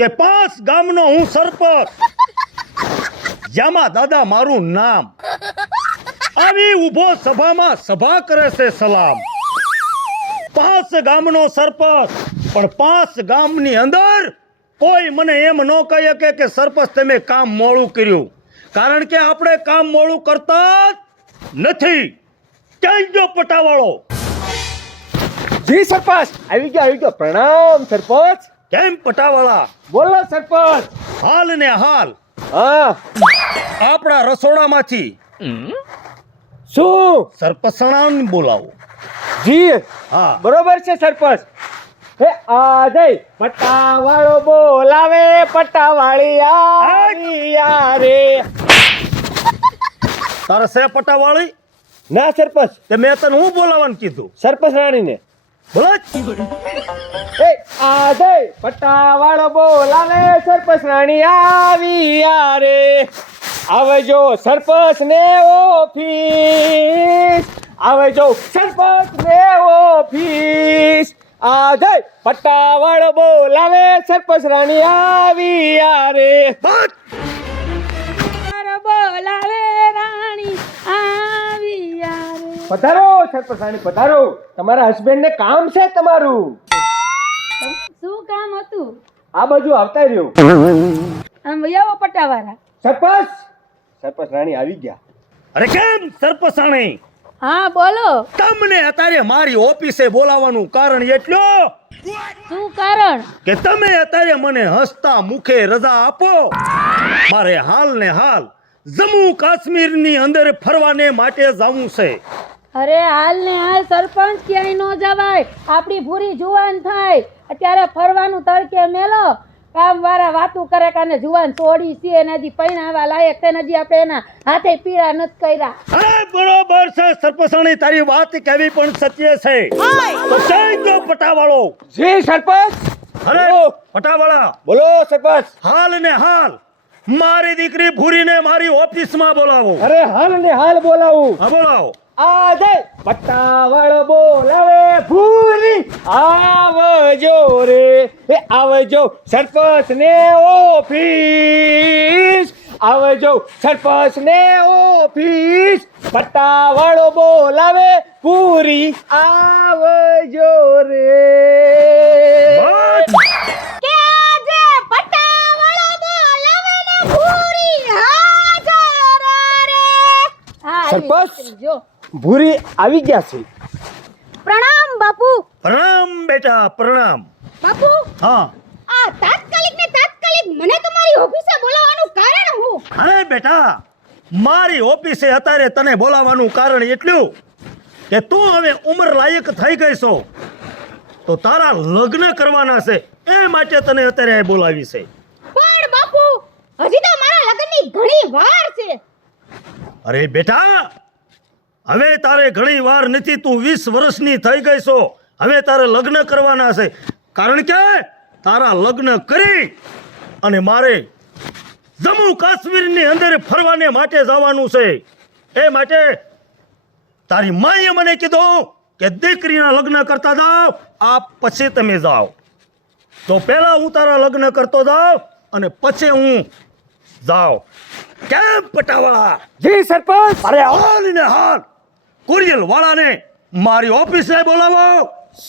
કે 5 ગામનો હું સરપંચ, જામાં દાદા મારું નામ, આવી ઊભો સભામાં સભા કરે છે સલામ. 5 ગામનો સરપંચ, પણ 5 ગામની અંદર કોઈ મને એમ ન કહી શકે કે સરપંચ તમે કામ મોડું કર્યું, કારણ કે આપણે કામ મોડું કરતા જ નથી. ક્યાં ગયો પટાવાળો? જી સરપંચ, આવી ગયો. પ્રણામ સરપંચ. કેમ પટાવાળા? બોલો સરપંચ. હાલ ને હાલ હા, આપણા રસોડામાંથી શું? સરપંચણાને બોલાવો. જી હા, બરોબર છે સરપંચ. હે આજે પટાવાળો બોલાવે, પટાવાળી આવી રે. તારે છે પટાવાળી? ના સરપંચ, તે મેં તને હું બોલાવવાનું કીધું? સરપંચ રાણીને. બોલો. એ આજે પટાવાળો બોલાવે, સરપંચ રાણી આવી રે. આવજો સરપંચ ને ઓફિસ, આવજો સરપંચ ને ઓફિસ. આજે પટાવાળો બોલાવે, સરપંચ રાણી આવી રે. બસ. બોલાવે રાણી આવી યારે. પધારો સરપંચ રાણી, પધારો. તમારા હસબન્ડ ને કામ છે તમારું. શું કામ હતું? આ બાજુ આવતા રહ્યો. આમ વયાવો પટાવાળા. સરપંચ રાણી આવી ગયા. અરે કેમ સરપંચાણી? હા બોલો. તમને અત્યારે મારી ઓફિસે બોલાવવાનું કારણ એટલું શું કારણ? કે તમે અત્યારે મને હસતા મુખે રજા આપો. મારે હાલ ને હાલ જમ્મુ કાશ્મીરની અંદર ફરવાને માટે જવું છે. અરે હાલ ને હાલ સરપંચ ક્યાંય ન જવાય, આપણી ભૂરી જુવાન થાય. અત્યારે ફરવાનું તડકે મેલો. કામ વાળા વાતું કરે કાને જુવાન છોડી છે, એનાથી પૈણાવા લાયક છે, એનાથી આપણે એના હાથે પીડા નથી કર્યા. અરે બરોબર છે સરપંચાણી, તારી વાત કેવી પણ સત્ય છે. તો જઈ ગયો પટાવાળો. જી સરપંચ. અરે પટાવાળા, બોલો સરપંચ. હાલ ને હાલ મારી દીકરી ભૂરીને મારી ઓફિસમાં બોલાવો. અરે હાલ ને હાલ બોલાવું. હા બોલાવો. આજે પટાવાળો બોલાવે, ભૂરી આવજો રે. એ આવજો સરપંચ ને ઓફિસ, આવજો સરપંચ ને ઓફિસ. પટાવાળો બોલાવે, ભૂરી આવજો રે. બસ. કે આજે પટાવાળો બોલાવે ને ભૂરી હાજર રે. હા સરપંચ. જો ભૂરી આવી ગયા છે. પ્રણામ બાપુ. પ્રણામ બેટા, પ્રણામ. બાપુ હા. આ તાત્કાલિક મને તમારી ઓફિસે બોલાવવાનું કારણ હું? અરે બેટા, મારી ઓફિસે અત્યારે તને બોલાવવાનું કારણ એટલું કે તું હવે ઉંમર લાયક થઈ ગઈ છો, તો તારા લગ્ન કરવાના છે, એ માટે તને અત્યારે બોલાવી છે. પણ બાપુ હજી તો મારા લગ્નની ઘણી વાર છે. અરે બેટા, હવે તારે ઘણી વાર નથી, તું 20 વર્ષની થઈ ગઈ છો. હવે તારે લગ્ન કરવાના છે, કારણ કે તારા લગ્ન કરી અને મારે જમ્મુ કાશ્મીરની અંદર ફરવાને માટે જવાનું છે. એ માટે તારી માએ મને કીધું કે દીકરીના લગ્ન કરતા જાઓ, આ પછી તમે જાઓ. તો પહેલા હું તારા લગ્ન કરતો જાઉં અને પછી હું જાઉં. કેમ પટાવાળા? જી સરપંચ. અરે હાલ ને હાલ કુરિયર વાળાને મારી ઓફિસે બોલાવો.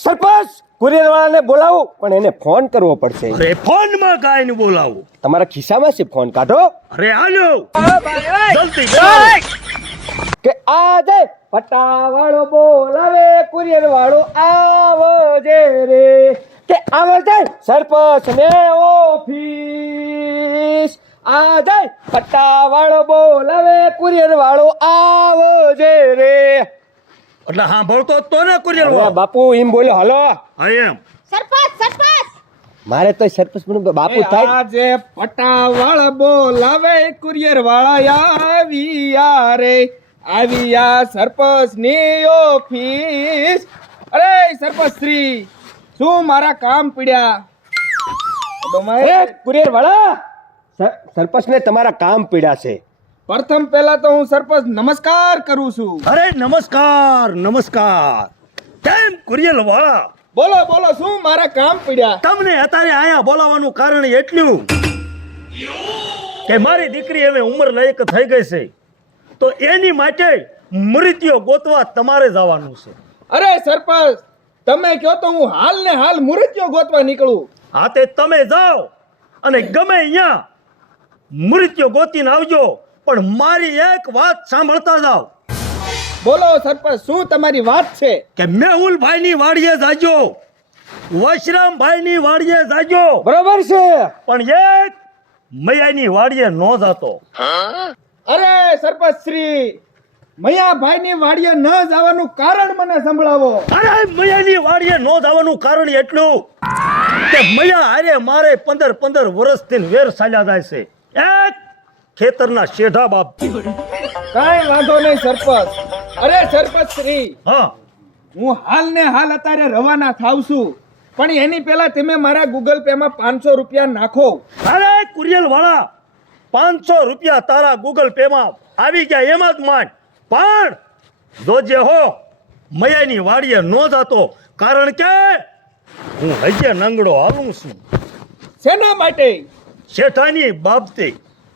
સરપંચ, કુરિયર વાળાને બોલાવો, પણ એને ફોન કરવો પડશે. અરે ફોનમાં કાંઈ બોલાવો. તમારા ખિસ્સામાં છે, ફોન કાઢો. અરે હાલ્યો જલ્દી બોલાવો. કે આજે પટાવાળો બોલાવે, કુરિયર વાળો આવજે રે. કે આવજે સરપંચ ને ઓફિસ, આજે પટાવાળો બોલાવે, કુરિયર વાળો આવજે રે. એટલે હા ભળતો તો ને કુરિયર અરે વાળો. બાપુ એમ બોલ્યો. હલો, હા એમ. સરપંચ મારે તો સરપંચ બનવું, બાપુ થાય. આજે પટાવાળા બોલાવે, કુરિયર વાળા આવ્યા રે. આવ્યા સરપંચ ની ઓફિસ. અરે સરપંચ શ્રી, શું મારા કામ પડ્યા? એ કુરિયર વાળા, સરપંચ ને તમારા કામ પીડ્યા છે. પ્રથમ પહેલા તો હું સરપંચ નમસ્કાર કરું છું. અરે નમસ્કાર નમસ્કાર. કેમ કુરિયર વાળા, બોલો બોલો શું મારા કામ પડ્યા? તમને અત્યારે અહીંયા બોલાવવાનું કારણ એટલું કે મારી દીકરી હવે ઉંમર લાયક થઈ ગઈ છે, તો એની માટે મૃત્યુ ગોતવા તમારે જવાનું છે. અરે સરપંચ, તમે કહો તો હું હાલ ને હાલ મૃત્યુ ગોતવા નીકળું. હા, તે તમે જાઓ અને ગમે અહીંયા મૃત્યુ ગોતીને આવજો, પણ મારી એક વાત સાંભળતા જાઓ બોલો સરપંચ, શું તમારી વાત છે? કે મેહુલભાઈની વાડીએ જાજો, વશરામભાઈની વાડીએ જાજો, બરોબર છે. પણ એક મૈયાની વાડીએ ન જાતો. અરે સરપંચ શ્રી, મૈયાભાઈની વાડીએ ન જવાનું કારણ મને સંભળાવો. અરે મૈયાની વાડીએ ન જવાનું કારણ એટલું કે મૈયા હારે મારે 15 વર્ષથી વેર ચાલ્યા જાય છે, એક ખેતરના શેઢા બાપ. કાંઈ વાંધો નહીં સરપંચ. અરે સરપંચ શ્રી, હા, હું હાલ ને હાલ અત્યારે રવાના થાવ છું, પણ એની પહેલા તમે મારા ગૂગલ પે માં 500 રૂપિયા નાખો. અરે કુરિયર વાળા, 500 રૂપિયા તારા ગૂગલ પે માં આવી ગયા એમાં જ માંડ, પણ જોજે હો મૈયાની વાડીએ ન જાતો, કારણ કે હું હજે નંગડો હાલું છું શેના માટે? શેઠાની બાબતે.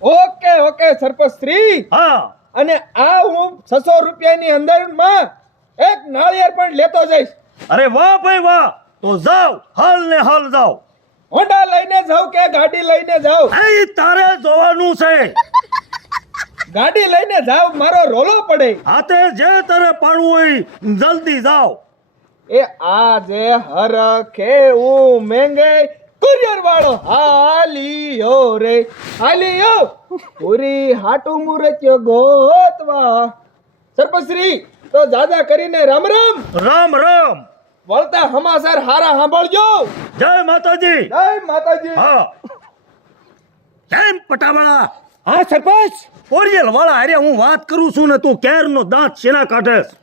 ઓકે ઓકે સરપંચ શ્રી. હા, અને આ હું 600 રૂપિયાની અંદરમાં એક નાળિયેર પણ લેતો જઈશ. અરે વાહ ભાઈ વાહ, તો જાઓ, હાલ ને હાલ જાઓ. હોન્ડા લઈને જાઉં કે ગાડી લઈને જાઉં? એ તારે જોવાનું છે. ગાડી લઈને જાવ, મારો રોલો પડે. હાથે જે તારે પાડવું હોય જલ્દી જાઓ. એ આ જે હરખે મેંગે કુરિયર વાળો હાલિયો રે હાલિયો, પૂરી હાટુ મુરત્યો ગોતવા. સરપંચ શ્રી, તો જાજા કરીને રામ રામ. રામ રામ. વળતા સમાચાર હારા સાંભળજો. જય માતાજી. જય માતાજી. હા, કેમ પટાવાળા? હા સરપંચ. કોરિયલ વાળા અરે હું વાત કરું છું ને તું કેરનો દાંત શેના કાઢેસ?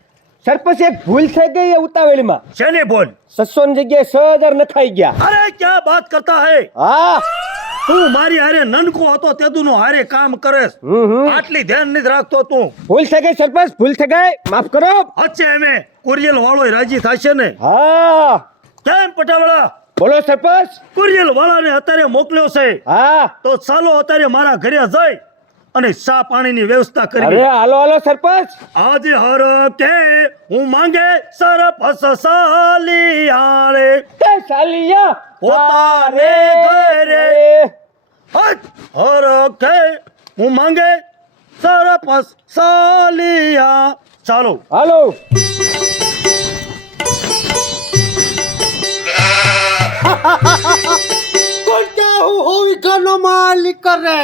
સરપંચ એક ભૂલ થઈ ગઈ ઉતાવળીમાં. શેને બોલ? 600 ની જગ્યાએ 6000 નખાઈ ગયા. અરે ક્યાં બાત કરતા હે? હા. તું મારી હારે નનકો હતો તેદુનો હારે કામ કરેસ, આટલી ધ્યાન નથી રાખતો તું. ભૂલ થઈ ગઈ સરપંચ, ભૂલ થઈ ગઈ, માફ કરો. અચ્છે એમે કોરિયલ વાળો રાજી થશે ને? હા. કેમ પટાવાળા? બોલો સરપંચ. કોરિયલ વાળાને અત્યારે મોકલ્યો છે, હા. તો ચાલો અત્યારે મારા ઘરે જઈ અને ચા પાણીની વ્યવસ્થા અરે કરવી. હાલો હાલો સરપંચ. આજે હર કે હું માંગે સરપસ સાલિયાળે તે સાલિયા પોતાને ઘરે. હર કે હું માંગે સરપસ સાલિયા. ચાલો. હાલો. કોણ કે હું હોવી ઘરનો માલિક કરે,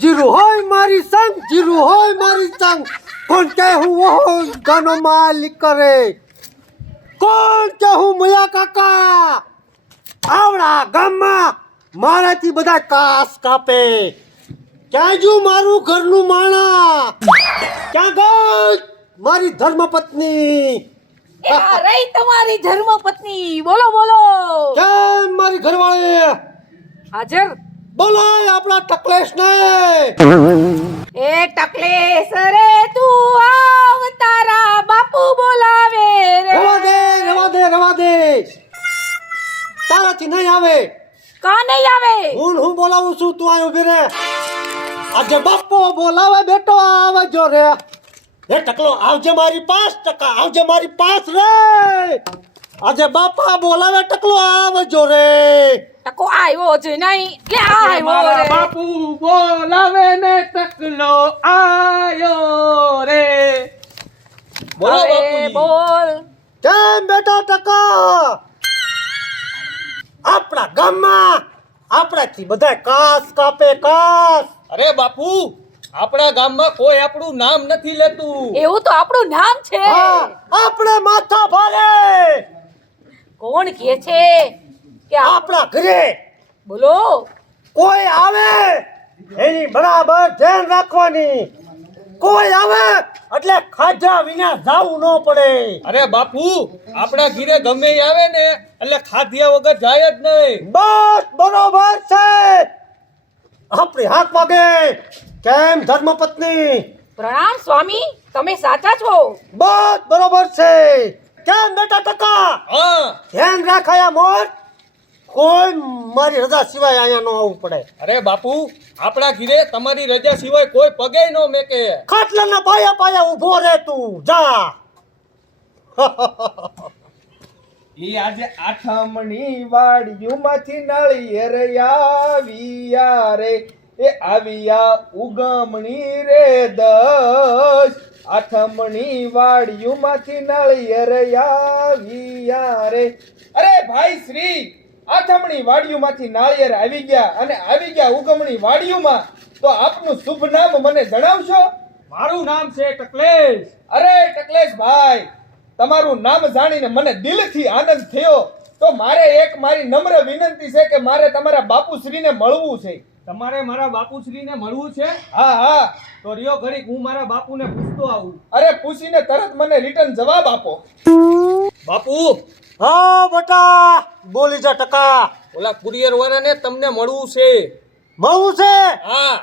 જીરું હોય મારી સંગ, જીરું હોય મારી સંગ. કોણ કે હું હોવી ઘરનો માલિક કરે, કોણ કે હું મયા કાકા આવડા ગામમાં મારાથી બધા કાસ કાપે. ક્યાં જો મારું ઘરનું માણા, ક્યાં ગઈ મારી ધર્મપત્ની? એ આ રહી તમારી ધર્મપત્ની. બોલો બોલો. કેમ મારી ઘરવાળી? હાજર. બોલાય આપણા ટકલેશને. એ ટકલેશ રે તું આવ, તારા બાપુ બોલાવે રે. રવા દે રવા દે રવા દે, તારાથી નહીં આવે. કા નહીં આવે? હું બોલાવું છું, તું અહીં ઉભી રહે. આજે બાપો બોલાવે, બેટો આવજો રે. એ ટકલો આવજે મારી 5%, આવજે મારી 5 રે. આજે બાપા બોલાવે, ટકલો આવજો રે. ટકો આવ્યો જ નહીં. લે આવ્યો મારા રે. બાપુ બોલાવે ને તકલો આયો રે. બોલો હવે બાપુજી. બોલ. કેમ બેટા ટકા? આપણા ગામમાં આપણાથી બધા કાસ કાપે, કાસ. અરે બાપુ, આપણા ગામમાં કોઈ આપણું નામ નથી લેતું. એવું તો આપણું નામ છે. હા, આપણે માથા ભારે. કોણ કહે છે કે આપણા ઘરે બોલો. કોઈ આવે એની બરાબર ધ્યાન રાખવાની. કોઈ આવે એટલે ખાધા વિના જાવું ન પડે. અરે બાપુ, આપણા ઘીરે ગમે ઈ આવે ને એટલે ખાધ્યા વગર જાય જ નહીં. બસ બરોબર છે. આપણી હાથ વાગે. કેમ ધર્મપત્ની? પ્રણામ સ્વામી, તમે સાચા છો. બસ બરોબર છે. કેમ બેટા ટકા હા ધ્યાન રાખાયા મોર કોઈ મારી રજા સિવાય અહીંયા ન આવવું પડે અરે બાપુ આપણા ઘીરે તમારી રજા સિવાય કોઈ પગે ન મેકે ખાટલાના પાયા પાયા ઊભો રે તું જા ઈ આજે આઠમની વાડીયુંમાંથી નાળિયેર આવ્યા રે એ આવ્યા ઉગમણી રે દસ આઠમણી વાડીયુંમાંથી નાળિયેર આવ્યા રે અરે ભાઈ શ્રી આઠમણી વાડીયુંમાંથી નાળિયેર આવી ગયા અને આવી ગયા ઉગમણી વાડીયુંમાં તો આપનું શુભ નામ મને જણાવશો મારું નામ છે ટકલેશ અરે ટકલેશ ભાઈ તમારું નામ જાણીને મને દિલથી આનંદ થયો તો મારે એક મારી નમ્ર વિનંતી છે કે મારે તમારા બાપુશ્રીને મળવું છે તમારે મારા બાપુશ્રીને મળવું છે હા હા તો રિયો ઘડીક હું મારા બાપુને પૂછતો આવું અરે પૂછીને તરત મને રિટર્ન જવાબ આપો બાપુ હા બેટા બોલી જા ટકા ઓલા કુરિયર વાળાને તમને મળવું છે મળવું છે હા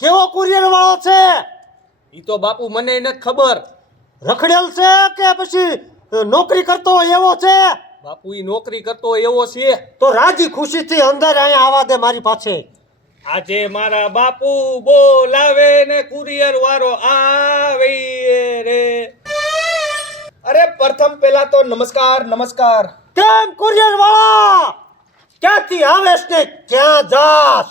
કેવો કુરિયર વાળો છે ઈ તો બાપુ મને નથી ખબર રખડેલ છે કે પછી નોકરી કરતો હોય એવો છે બાપુ ઈ નોકરી કરતો એવો છે તો રાજી ખુશીથી અંદર અહીંયા આવવા દે મારી પાસે આજે મારા બાપુ બોલાવે ને કુરિયર વાળો આવે રે અરે પ્રથમ પહેલા તો નમસ્કાર નમસ્કાર કેમ કુરિયર વાળા ક્યાંથી આવેસ ને ક્યાં જાસ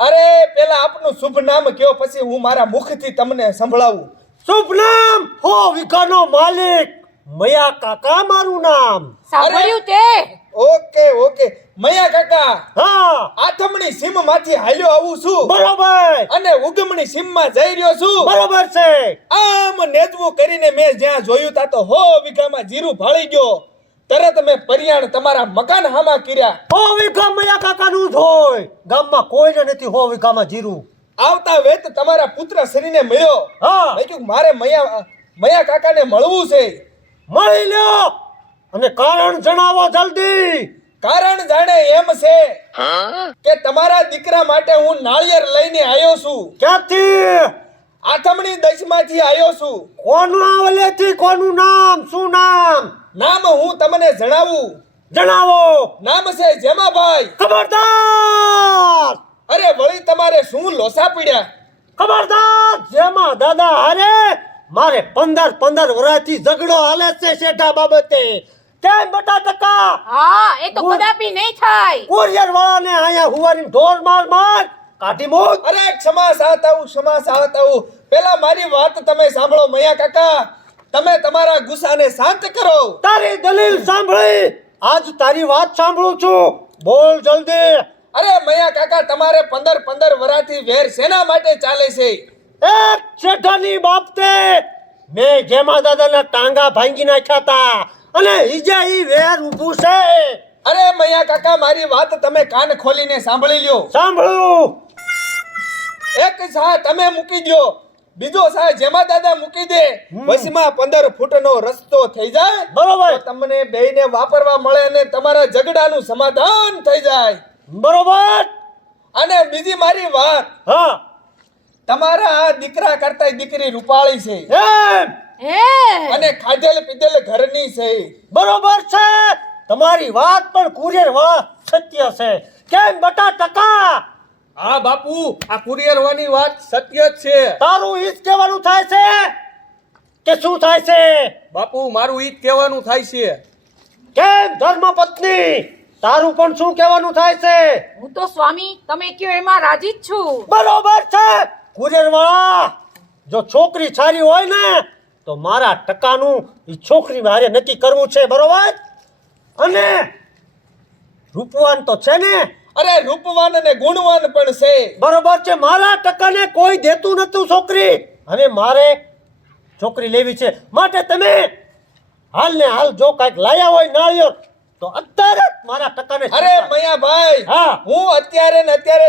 અરે પેલા આપનું શુભ નામ કયો પછી હું મારા મુખથી તમને સંભળાવું શુભ નામ હો વિઘાનો માલિક મયા કાકા મારું નામ સાંભળ્યું તે ઓકે ઓકે મયા કાકા હા આથમણી સીમ માંથી હાલ્યો આવું છું બરોબર અને ઉગમણી સીમ માં જઈ રહ્યો છું બરોબર છે આમ નેજવું કરીને મેં જ્યાં જોયું તા તો હો વીઘામાં જીરું ભાળી ગયો તરત મેં પરિયાણ તમારા મકાન હામાં કર્યા હો વિઘા મયા કાકા નું જ હોય ગામમાં કોઈને નથી હો વિઘામાં જીરું આવતા વેત તમારા પુત્ર શ્રીને મળ્યો હા મેં કીધું મારે મયા કાકાને મળવું છે મળી લ્યો અને કારણ જણાવો જલ્દી કારણ જાણે એમ છે કે તમારા દીકરા માટે હું નાળિયેર લઈને આવ્યો છું ક્યાંથી આથમણી દશમાંથી આવ્યો છું કોનું આવલેથી કોનું નામ શું નામ નામ હું તમને જણાવું જણાવો નામ છે જેમાભાઈ ખબરદાર અરે વળી તમારે શું લોસા પીડ્યા ખબરદાર જેમાં દાદા હારે મારે 15 વર્ષથી ઝઘડો હાલે છે શેઠા બાબતે કેમ બટા ટકા હા એ તો કદાપી નહીં થાય કુરિયર વાળાને અહીંયા હુવાની ઢોર માર કાઢી મૂક અરે ક્ષમા સાહતાવું પેલા મારી વાત તમે સાંભળો મયા કાકા તમે તમારા ગુસ્સાને શાંત કરો તારી દલીલ સાંભળી આજ તારી વાત સાંભળું છું બોલ જલ્દી અરે મયા કાકા તમારે 15 વર્ષથી વેર શેના માટે ચાલે છે એક શેઠાની બાબતે મેં જેમા દાદાના ટાંગા ભાંગી નાખ્યા તા અને ઈજા ઈ વેર ઊભું છે અરે મયા કાકા મારી વાત તમે કાન ખોલીને સાંભળી લ્યો સાંભળું એક સાહ તમે મૂકી દો બીજો સાહ જેમા દાદા મૂકી દે વસમાં 15 ફૂટનો રસ્તો થઈ જાય બરોબર તો તમને બેયને વાપરવા મળે અને તમારા ઝઘડાનું સમાધાન થઈ જાય બરોબર અને બીજી મારી વાત હા તમારા આ દીકરા કરતા દીકરી રૂપાળી છે એમ હે અને ખાધેલ પીધેલ ઘરની છે બરોબર છે તમારી વાત પણ કુરિયર વાળા સત્ય છે કેમ બટા ટકા હા બાપુ આ કુરિયર વાની વાત સત્ય જ છે તારું ઈ જ કહેવાનું થાય છે કે શું થાય છે બાપુ મારું ઈ જ કહેવાનું થાય છે કેમ ધર્મપત્ની તારું પણ શું કહેવાનું થાય છે હું તો સ્વામી તમે કયો એમાં રાજી જ છું બરોબર છે કુરિયર વાળા જો છોકરી સારી હોય ને તો મારા ટકાનું ઈ છોકરી મારે નક્કી કરવું છે બરોબર અને રૂપવાન તો છે ને અરે રૂપવાન અને ગુણવાન પણ છે બરોબર છે મારા ટકાને કોઈ દેતું નતું છોકરી હવે મારે છોકરી લેવી છે માટે તમે હાલ ને હાલ જો કાંઈક લાયા હોય નાળિયેર તો અત્યારે જ મારા ટકાને અરે મયાભાઈ હા. હું અત્યારે ને અત્યારે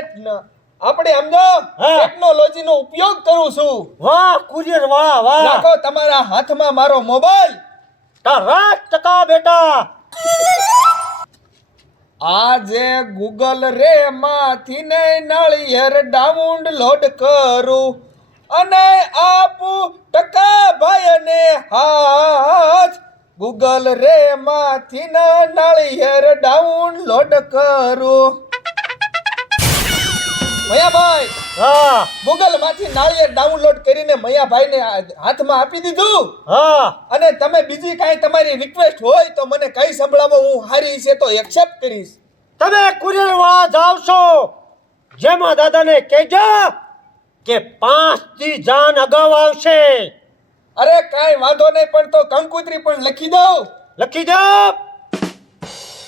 આપણે સમજો હા. ટેકનોલોજી નો ઉપયોગ કરું છું વાહ કુરિયર વાળા વાહ નાખો તમારા હાથમાં મારો મોબાઈલ તારા ટકા બેટા આજે ગૂગલ રે માંથી ને નાળિયેર ડાઉનલોડ કરું અને આપું ટકાભાઈ અને હાથ ગૂગલ રે માંથી નાળિયેર ડાઉનલોડ કરું. મયાભાઈ હા ગૂગલ માંથી નાળિયેર ડાઉનલોડ કરીને મયાભાઈને હાથમાં આપી દીધું. હા અને તમે બીજી કાંઈ તમારી રિક્વેસ્ટ હોય તો મને કઈ સંભળાવો, હું હારી છે તો એક્સેપ્ટ કરીશ. તમે કુરિયર વાળા જાવ છો, જેમાં દાદાને કહેજો કે 5 દી જાન અગાઉ આવશે. અરે કાંઈ વાંધો નહીં, પણ તો કંકુત્રી પણ લખી દઉં. લખી દો.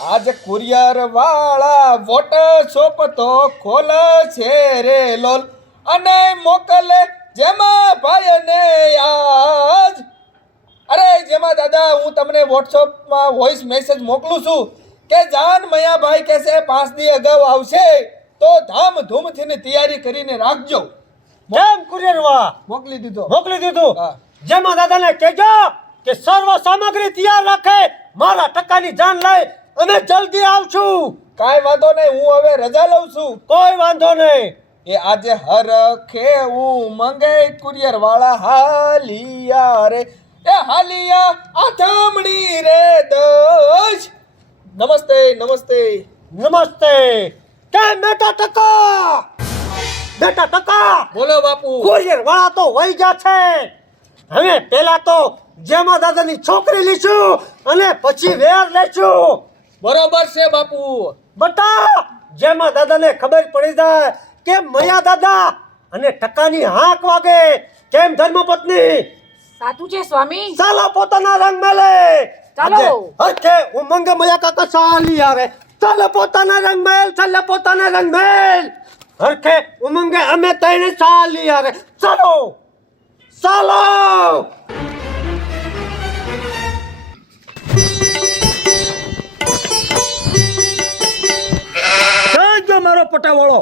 આજે કુરિયર વાળા વોટશોપ તો ખોલે છે રે લોલ, અને મોકલે જેમાં ભાઈ ને આજ. અરે જેમાં દાદા, હું તમને વોટ્સઅપમાં વોઇસ મેસેજ મોકલું છું કે જાન મયાભાઈ કહેશે 5 દી અગાઉ આવશે, તો ધામધૂમથી તૈયારી કરીને રાખજો. કેમ કુરિયર વાળા? મોકલી દીધો. મોકલી દીધું. હા. જેમાં દાદાને કહેજો કે સર્વ સામગ્રી તૈયાર રાખે, મારા ટકાની જાન લઈ અમે જલ્દી આવશું. કાંઈ વાંધો નહીં, હું હવે રજા લઉં છું. કોઈ વાંધો નહીં. એ આજે હરખે હું મંગે કુરિયર વાળા હાલિયા રે, એ હાલિયા આથમણી રે દશ. નમસ્તે નમસ્તે. નમસ્તે. કેમ બેટા ટકા? બેટા ટકા, બોલો બાપુ. કુરિયર વાળા તો વહી ગયા છે. હવે પેલા તો જેમાં દાદાની છોકરી લીશું અને પછી વેર લેશું. બરોબર છે બાપુ. બટા, જેમાં દાદાને ખબર પડી જાય કે મયા દાદા અને ટકાની હાક વાગે. કેમ ધર્મપત્ની? સાચું છે સ્વામી. ચાલો પોતાના રંગ મેલે. ચાલો. હકે ઉમંગ મયા કાકા ચાલી આવે. ચાલો પોતાના રંગ મેલ, ચાલો પોતાના રંગ મેલ. હકે ઉમંગે અમે તઈને ચાલી આવે. ચાલો ચાલો. ક્યાં ગયો મારો પટાવાળો?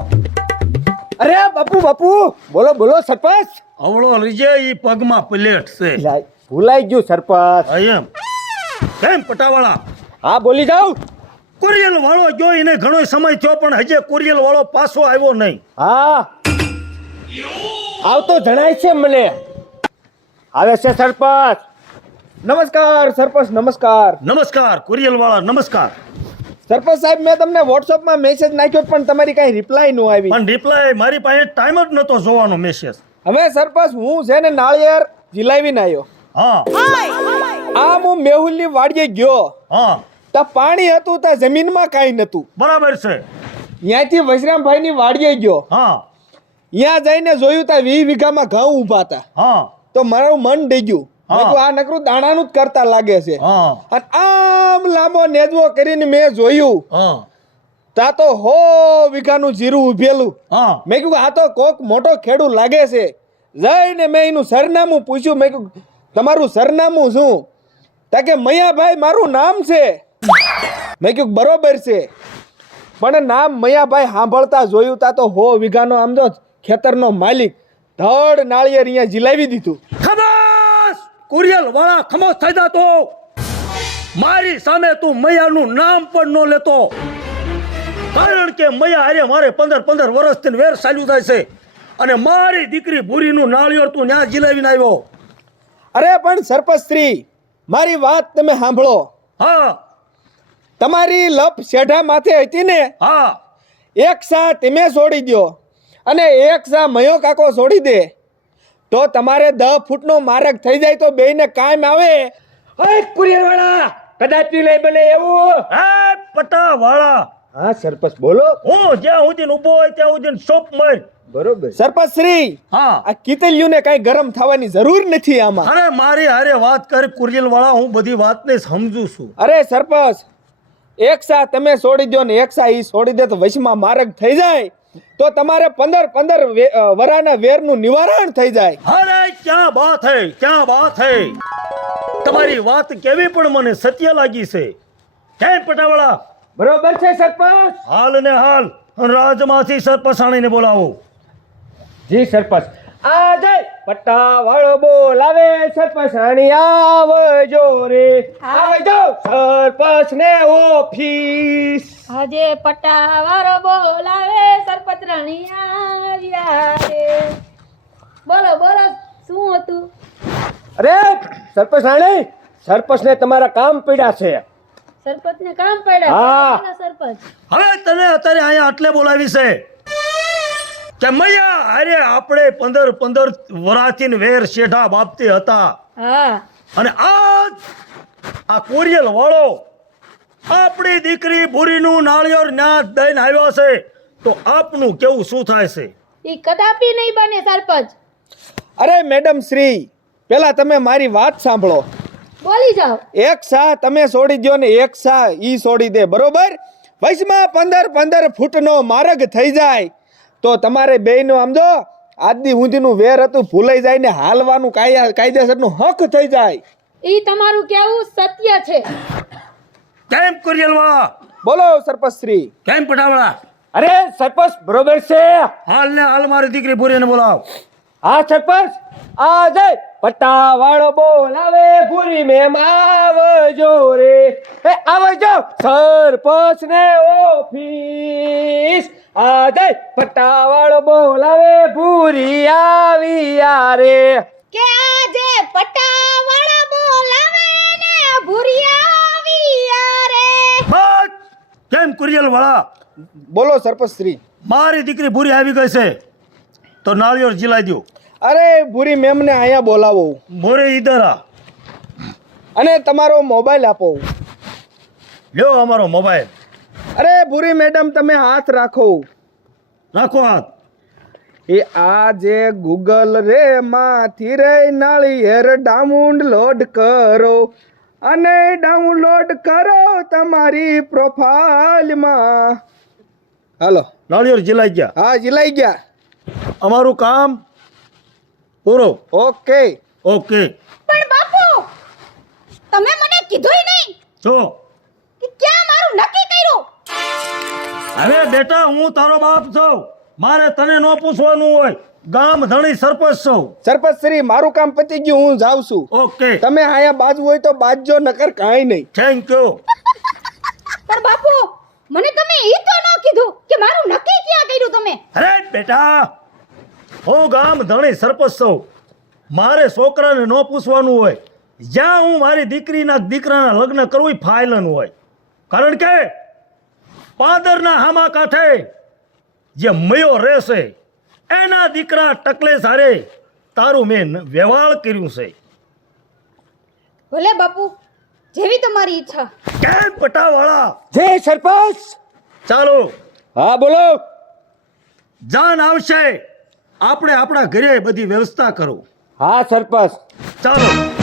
અરે બાપુ બાપુ, બોલો બોલો સરપંચ. અવળો રીજે ઈ પગમાં પ્લેટ છે. લાય, ભૂલાઈ ગયું સરપંચ. એમ કેમ પટાવાળા? હા બોલી જાવ. કુરિયલ વાળો ગયો, એને ઘણો સમય થયો પણ હજે કુરિયલ વાળો પાછો આવ્યો નહીં. હા આવતો જણાય છે મને. આવે છે સરપંચ. નમસ્કાર સરપંચ, નમસ્કાર. નમસ્કાર કુરિયલ વાળા, નમસ્કાર. સરપંચ સાહેબ, મેં તમને વોટ્સઅપમાં મેસેજ નાખ્યો પણ તમારી કાંઈ રિપ્લાય ન આવી. પણ રિપ્લાય મારી પાસે ટાઈમ જ નતો જોવાનો મેસેજ. હવે સરપંચ, હું છે ને નાળિયેર જીલાવીને આવ્યો. હા આમ હું મેહુલની વાડીએ ગયો, હા ત્યાં પાણી હતું, ત્યાં જમીનમાં કાંઈ નહોતું. બરાબર છે. ત્યાંથી વશરામભાઈની વાડીએ ગયો, હા ત્યાં જઈને જોયું ત્યાં 20 વીઘામાં ઘઉં ઊભા હતા. હા તો મારું મન ડગ્યું. મેં હા. કીધું આ નકરું દાણાનું જ કરતા લાગે છે. હા અને આમ લાંબો નેદવો કરીને મેં જોયું હા ત્યાં તો 100 વીઘાનું જીરું ઉભેલું. હા મેં કીધું આ તો કોક મોટો ખેડૂત લાગે છે. જઈને મેં એનું સરનામું પૂછ્યું. મેં કીધું તમારું સરનામું શું? તા કે મયાભાઈ મારું નામ છે. મેં કીધું બરોબર છે, પણ નામ મયાભાઈ સાંભળતા જોયું તા તો 100 વીઘાનો આમ તો ખેતરનો માલિક ધડ નાળિયેર અહીંયા જીલાવી દીધું. ખમોશ કુરિયલ વાળા, ખમોશ થઈ જા તો. મારી સામે તું મયાનું નામ પણ ન લેતો, કારણ કે મયા હારે મારે 15 વર્ષથી વેર ચાલ્યું જાય છે, અને મારી દીકરી ભૂરીનું નાળિયેર તું ન્યા જીલાવીને આવ્યો. અરે પણ સરપંચ શ્રી, મારી વાત તમે સાંભળો. હા તમારી લપ શેઢા માથે હતી ને, હા એક સા તમે છોડી દો અને એક સા મયો કાકો છોડી દે તો તમારે 10 ફૂટનો માર્ગ થઈ જાય તો બેયને કામ આવે. ઓય કુરિયર વાળા, કદાચ લઈ બને એવું. હે પટા વાળા, હા સરપંચ બોલો. હું જ્યાં સુધી ઊભો હોય ત્યાં સુધી શોપ માર. બરોબર. સરપંચ શ્રી, હા આ કીતલિયુંને કાંઈ ગરમ થવાની જરૂર નથી આમાં. અરે મારી હારે વાત કર કુરિયલ વાળા, હું બધી વાતને સમજુ છું. અરે સરપંચ, એક સા તમે છોડી દો ને એક સા ઈ છોડી દે તો વચમાં માર્ગ થઈ જાય તો તમારે 15 વરાના વેરનું નિવારણ થઈ જાય. અરે ક્યાં બાત હે, ક્યાં બાત હે. તમારી વાત કેવી પણ મને સત્ય લાગી છે. કેમ પટાવાળા? બરોબર છે સરપંચ. હાલ ને હાલ રાજમાંથી સરપસાણીને બોલાવો. જી સરપંચ. આજે પટ્ટા વાળો બોલાવે, સરપંચ આણી આવજો રે. આવજો સરપંચ ને ઓફિસ. આજે પટાવાળો બોલાવે સરપંચ રણિયા રે. બોલો બોલો શું હતું? અરે સરપંચ રાણી, સરપંચને તમારા કામ પડ્યા છે. સરપંચને કામ પડ્યા. હા. બોલો સરપંચ. હવે તને અત્યારે અહીંયા આટલે બોલાવી છે કે મૈયા અરે આપણે 15 વરાથી વેર શેઠા બાપતી હતા હા અને આજ આ કોરિયલ વાળો આપણી દીકરી ભૂરીનું નાળિયેર ન્યા દઈને આવ્યો છે તો આપનું કેવું શું થાય છે? ઈ કદાપી નહીં બને સરપંચ. અરે મેડમ શ્રી, પેલા તમે મારી વાત સાંભળો. બોલી જાઓ. એક સા તમે છોડી દો ને એક સા ઈ છોડી દે, બરોબર? વચમાં 15 ફૂટનો માર્ગ થઈ જાય તો તમારે બેયનો આમ જો આદિ ઊંધીનું વેર હતું ભૂલાઈ જાય ને હાલવાનું કાયદેસરનું હક થઈ જાય. ઈ તમારું કેવું સત્ય છે. કેમ કોરિયલ વાળા? બોલો સરપંચ શ્રી. કેમ પટાવળા? અરે સરપંચ બરોબર છે. હાલ ને હાલ મારી દીકરી ભૂરીને બોલાવ. હા સરપંચ, આજે પટ્ટાવાળો બોલાવે ભૂરી મેમ આવજો રે. એ આવજો સરપંચ ને ઓફિસ. આજે પટ્ટાવાળો બોલાવે ભૂરી આવ્યા રે. કે આજે પટાવાળા બોલાવે ને ભૂરિયા વિયા રે. બસ! કેમ કોરિયલ વાળા? બોલો સરપંચ શ્રી. મારી દીકરી ભૂરી આવી ગઈ છે તો નાળિયેર જીલાઈ દો. અરે ભૂરી મેમને અહીંયા બોલાવો ભૂરી ઈધર આ. અને તમારો મોબાઈલ આપો. લ્યો અમારો મોબાઈલ. અરે ભૂરી મેડમ તમે હાથ રાખો. રાખો હાથ. એ આ જે ગૂગલ રે માંથી રે નાળિયેર ડાઉનલોડ કરો અને ડાઉનલોડ કરો તમારી પ્રોફાઇલમાં. હાલો. નાળિયેર જીલાઈ ગયા. હા જીલાઈ ગયા. અમારું કામ પૂરો. ઓકે. ઓકે. પણ બાપુ તમે મને કીધુંય નહીં જો કે ક્યાં મારું નક્કી કર્યું. હવે બેટા હું તારો બાપ છું, મારે તને ન પૂછવાનું હોય. ગામ ધણી સરપંચ છું. સરપંચ શ્રી મારું કામ પતી ગયું, હું જાઉં છું. ઓકે. તમે અહીંયા બાજુ હોય તો બાજજો, નકર કાંઈ નહીં. Thank you. પણ બાપુ મને તમે ઈ તો ન કીધું કે મારું નક્કી ક્યાં કર્યું તમે. અરે બેટા હું ગામ ધણી સરપંચ છું, મારે છોકરાને ન પૂછવાનું હોય. જ્યાં હું મારી દીકરાના લગ્ન કરવું એ ફાઇલન હોય. કારણ કે પાદરના હામા કાંઠે જે મયો રહેશે એના દીકરા ટકલે સારે તારું મેં વ્યવહાર કર્યું છે. ભલે બાપુ જેવી તમારી ઈચ્છા. કેમ પટાવાળા? જય સરપંચ. ચાલો હા બોલો. જાન આવશે, આપણે આપણા ઘરે બધી વ્યવસ્થા કરો. હા સરપંચ. ચાલો.